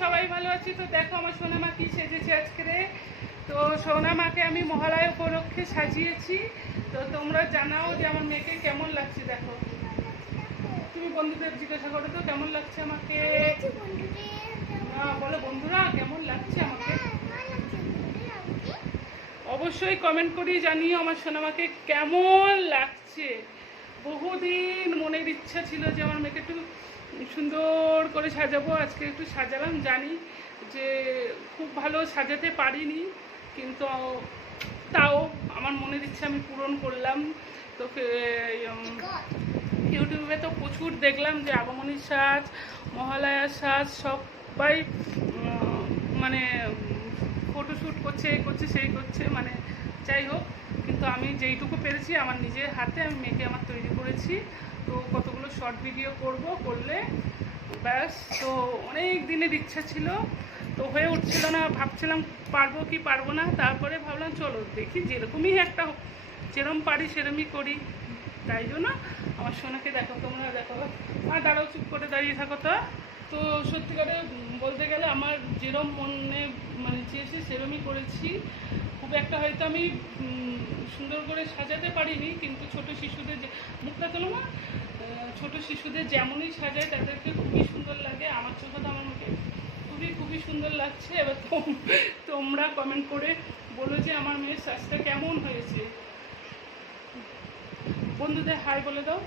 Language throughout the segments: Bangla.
সবাই ভালো আছি। তো দেখো আমার সোনামা কি সেজেছে আজকে। তো সোনামাকে আমি মহালয় উপলক্ষে সাজিয়েছি। তো তোমরা জানাও যে আমার মেয়েকে কেমন লাগছে, দেখো। তুমি বন্ধুদের জিজ্ঞাসা করো তো, কেমন লাগছে আমাকে? বলো বন্ধুরা, কেমন লাগছে আমাকে? অবশ্যই কমেন্ট করে জানিও আমার সোনামাকে কেমন লাগছে। বহুদিন মনের ইচ্ছা ছিল যে আমার মেয়েকে একটু সুন্দর করে সাজাবো, আজকে একটু সাজালাম, জানি যে খুব ভালো সাজাতে পারিনি, কিন্তু তাও আমার মনের ইচ্ছা আমি পূরণ করলাম। তো ইউটিউবে তো প্রচুর দেখলাম যে আগমনীর সাজ মহালয়ার সাজ, সবাই মানে ফটোশ্যুট করছে এই করছে, সেই করছে মানে যাই হোক, কিন্তু আমি যেইটুকু পেরেছি, আমার নিজের হাতে আমি মেয়েকে আমার তৈরি করেছি। তো কতগুলো শর্ট ভিডিও করব, করলে ব্যাস, তো অনেক দিনের ইচ্ছা ছিল, তো হয়ে উঠছিল না, ভাবছিলাম পারব কি পারব না, তারপরে ভাবলাম চলো দেখি যেরকমই একটা যেরকম পারি সেরকমই করি, তাই জন্য আমার সোনাকে দেখো তোমরা দেখো আর দাঁড়াও, চুপ করে দাঁড়িয়ে থাকো তো। তো সত্যিকারে বলতে গেলে আমার যেরম মনে মানে চেয়েছি সেরমই করেছি। খুব একটা হয়তো আমি সুন্দর করে সাজাতে পারিনি কিন্তু ছোট শিশুদের যে মুখটা তোলো না ছোট শিশুদের যেমনই সাজায় তাদেরকে খুবই সুন্দর লাগে। আমার চোখে তো আমার মুখে খুবই খুবই সুন্দর লাগছে। এবার তোম- তোমরা কমেন্ট করে বলো যে আমার মেয়ের সাজটা কেমন হয়েছে। বন্ধুদের হাই বলে দাও।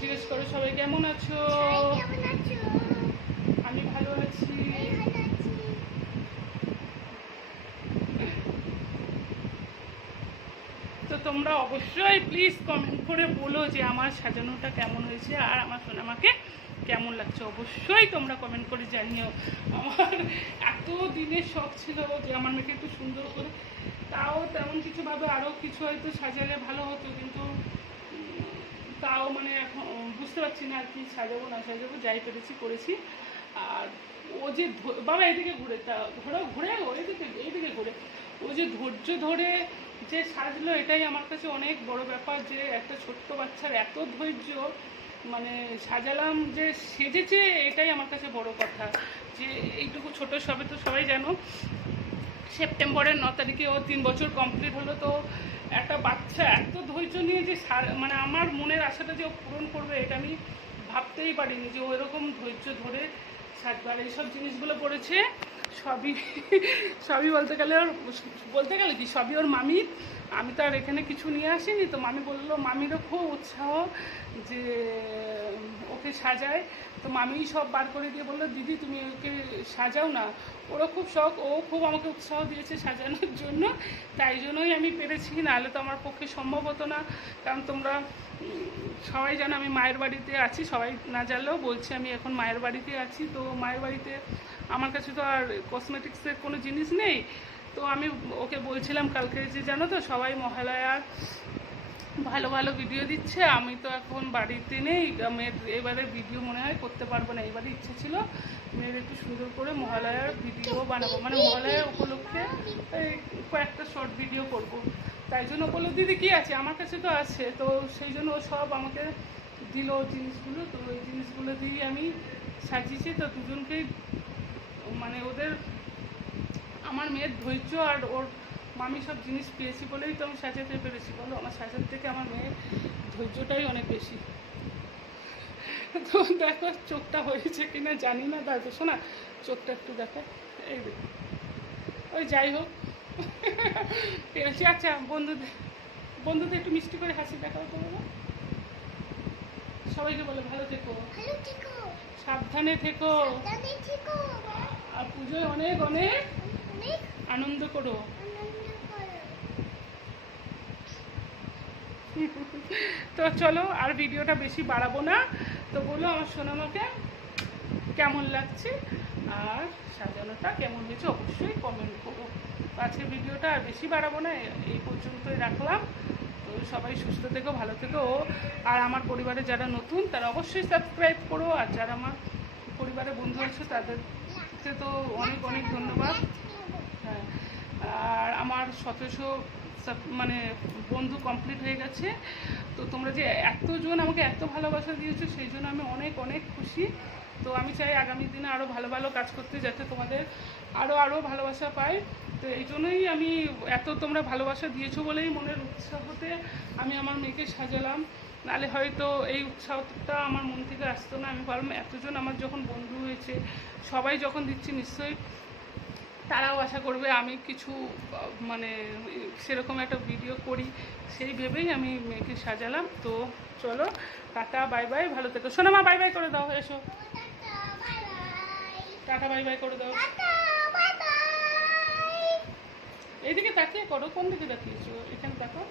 জিজ্ঞেস করো সবাই কেমন আছো। আমি ভালো আছি। তো তোমরা অবশ্যই প্লিজ কমেন্ট করে বলো যে আমার সাজানোটা কেমন হয়েছে আর আমার সোনামাকে কেমন লাগছে। অবশ্যই তোমরা কমেন্ট করে জানিও। আমার এত দিনের শখ ছিল যে আমার মেয়েকে একটু সুন্দর করে, তাও তেমন কিছুভাবে আরও কিছু হয়তো সাজালে ভালো হতো, কিন্তু তাও মানে এখন বুঝতে পারছি না আর কি সাজাবো, না সাজাবো, যাই পেরেছি, করেছি। আর ও যে বাবা, এদিকে ঘুরে, তা ঘোরা ঘুরে এদিকে এইদিকে ঘুরে। ও যে ধৈর্য ধরে যে সাজলো এটাই আমার কাছে অনেক বড় ব্যাপার যে একটা ছোট্ট বাচ্চার এত ধৈর্য মানে সাজালাম যে সেজেছে, এটাই আমার কাছে বড় কথা। যে এইটুকু ছোট সবে তো সবাই জানো, সেপ্টেম্বরের ন তারিখে ও তিন বছর কমপ্লিট হলো, তো একটা বাচ্চা এত ধৈর্য নিয়ে যে মানে আমার মনের আশাটা যে ও পূরণ করবে, এটা আমি ভাবতেই পারিনি যে ও এরকম ধৈর্য ধরে সাতবার এইসব জিনিসগুলো পড়েছে, সবই সবই বলতে গেলে ওর, বলতে গেলে কি, সবই ওর মামির। আমি তো আর এখানে কিছু নিয়ে আসিনি, তো মামি বলল, মামিরও খুব উৎসাহ যে সাজায়। তো মামি সব বার করে দিয়ে বলল, দিদি, তুমি ওকে সাজাও না। ওরও খুব শখ, ও খুব আমাকে উৎসাহ দিয়েছে সাজানোর জন্য। তাই জন্যই আমি পেরেছি, নাহলে তো আমার পক্ষে সম্ভব হতো না। কারণ তোমরা সবাই জানো আমি মায়ের বাড়িতে আছি, সবাই না জানলেও বলছি আমি এখন মায়ের বাড়িতে আছি। তো মায়ের বাড়িতে আমার কাছে তো আর কসমেটিক্সের কোনো জিনিস নেই। তো আমি ওকে বলছিলাম কালকে যে, জানো তো, সবাই মহালয়ার ভালো ভালো ভিডিও দিচ্ছে। আমি তো এখন বাড়িতে নেই। মেয়ের এবারে ভিডিও মনে হয় করতে পারব না। এবারে ইচ্ছে ছিল মেয়ের একটু সুন্দর করে মহালয়ার ভিডিও বানাবো। মানে মহালয়ার উপলক্ষে কয়েকটা শর্ট ভিডিও করব। তাই জন্য বলল, দিদি, কি আছে? আমার কাছে তো আছে। তো সেই জন্য ও সব আমাকে দিল জিনিসগুলো। তো ওই জিনিসগুলো দিয়েই আমি সাজিয়েছি। তো দুজনকেই মানে ওদের, আমার মেয়ের ধৈর্য আর ওর মামি সব জিনিস পেয়েছি বলেই তো আমি সাজাতে পেরেছি। বলো আমার সাজার থেকে আমার মেয়ের ধৈর্যটাই অনেক বেশি। তো দেখো চোখটা হয়েছে কিনা জানি না। দেখো শোনা চোখটা একটু দেখো। এই দেখো ওই যাই হোক। আচ্ছা বন্ধুদের বন্ধুদের একটু মিষ্টি করে হাসি দেখাও তো বাবা। সবাইকে বলে ভালো থেকো। সাবধানে থেকো। আর পুজোয় অনেক অনেক। আনন্দ করো। তো চলো আর ভিডিওটা বেশি বাড়াবো না। তো বলো আমার সোনামাকে কেমন লাগছে? আর সাজানোটা কেমন হয়েছে অবশ্যই কমেন্ট করো। আজকের ভিডিওটা আর বেশি বাড়াবো না এই পর্যন্তই রাখলাম। তো সবাই সুস্থ থেকো, ভালো থেকো। আর আমার পরিবারে যারা নতুন, তারা অবশ্যই সাবস্ক্রাইব করো। আর যারা আমার পরিবারে বন্ধু আছে, তাদেরকে তো অনেক অনেক ধন্যবাদ। হ্যাঁ। আর আমার সতেরোশো সাব- মানে বন্ধু কমপ্লিট হয়ে গেছে। তো তোমরা যে এতজন আমাকে এত ভালোবাসা দিয়েছ, সেই জন্য আমি অনেক অনেক খুশি। তো আমি চাই আগামী দিনে আরও ভালো ভালো কাজ করতে যাতে তোমাদের আরও আরও ভালোবাসা পাই তো এই জন্যই আমি এত তোমরা ভালোবাসা দিয়েছ বলেই মনের উৎসাহতে আমি আমার মেয়েকে সাজালাম। নালে হয়তো এই উৎসাহটা আমার মন থেকে আসতো না। আমি ভাবলাম এতজন আমার যখন বন্ধু হয়েছে, সবাই যখন দিচ্ছে নিশ্চয়ই তারাও আশা করবে আমি কিছু মানে সেরকম একটা ভিডিও করি। সেই ভেবেই আমি মেয়েকে সাজালাম। তো চলো টাটা বাই বাই ভালো থেকো। সোনামা মা বাই বাই করে দাও এসো। টাটা বাই বাই করে দাও। এইদিকে তাকিয়ে করো কোন দিকে তাকিয়েছো? এখানে দেখো